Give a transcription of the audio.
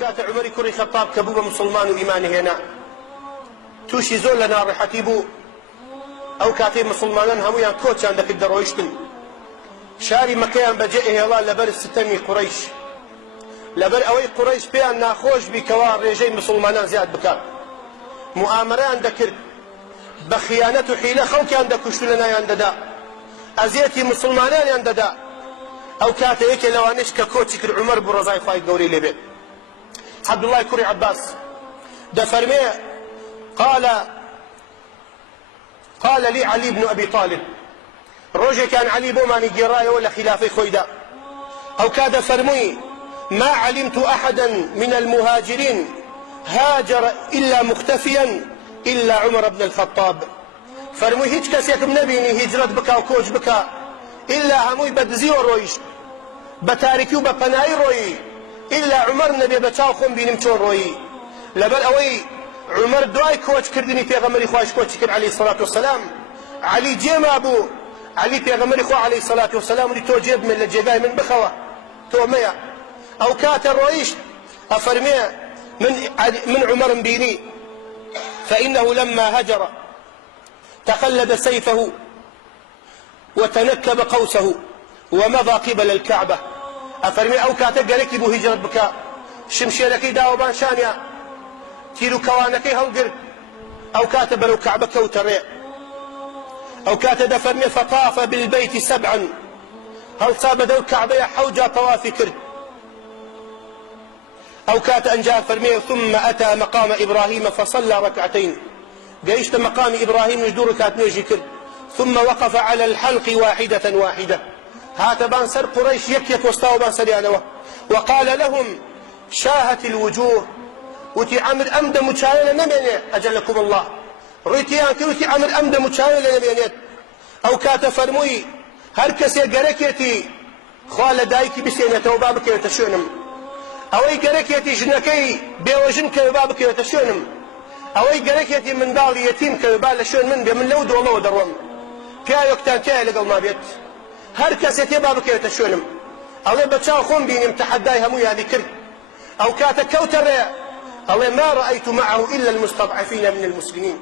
كات عمر كري خطاب كبوب مسلمان وإيمانه هنا توشي زول لنا رحتيبو أو كاتي مسلمان همويان كوتش عندك الدرويشتن شاري مكان بجئه الله لبر ستمي قريش لبر أوي قريش بيان ناخوش بكوار رجي مسلمان زياد بكار مؤامران دكر بخيانة حيلة خوكي عندك كشتلنا ينددا أزيتي مسلمانان ينددا أو كاتيك لوانش ككوتش كر عمر برزاي فاي قوري لبي عبد الله كوري عباس دفرمي قال لي علي بن أبي طالب روجي كان علي بوماني جراية ولا خلافي خويدا أو كاد فرمي ما علمت أحدا من المهاجرين هاجر إلا مختفيا إلا عمر بن الخطاب فرمي هيج كسيك نبيني هجرت بكا وكوج بكا إلا هموي بدزي ورويش بتاركي وبقناي روي إلا عمر نبي بتاوخم بينمتون روي لبل أوي عمر دواي كوج كردني في غمري خواش كوج كرد عليه الصلاة والسلام علي جيما أبو علي في غمري خوا عليه الصلاة والسلام اللي تو جيب من الجيباي من بخوة تو ميا أو كات الرويش أفرمي من عمر بيني فإنه لما هجر تقلد سيفه وتنكب قوسه ومضى قبل الكعبة أفرمي أو كاتب قالك بو هجرت بكاء شمشيركي داوبان شانيا تيلو كوانكي هنقر أو كاتب لو كعبة كوتري أو كاتب أفرمي فطاف بالبيت 7 هل صاب دو الكعبة حوجة طوافي كرد أو كات أن جاء فرمي ثم أتى مقام إبراهيم فصلى ركعتين جيشت مقام إبراهيم يجدور كات نيجي كرد ثم وقف على الحلق واحدة هات بانسر قريش يكيك وستاو بانسر يانوه وقال لهم شاهت الوجوه وتي عمر أمد متشايلة نميني أجلكم الله ريتي أنك وتي عمر أمد متشايلة نميني أو كات فرموي هركس يقركيتي خوال دايكي بسينة وبابك يتشونم أوي قركيتي جنكي بيوجنك وبابك يتشونم أوي قركيتي من دالي يتيمك وبال من بي من لود والله ودروم كا يكتان كا لقل ما بيت هر كاسي تبابك يتشونم الله بتشاو خون بيني متحداي همو هذه كل أو كات كوتر الله ما رأيت معه إلا المستضعفين من المسلمين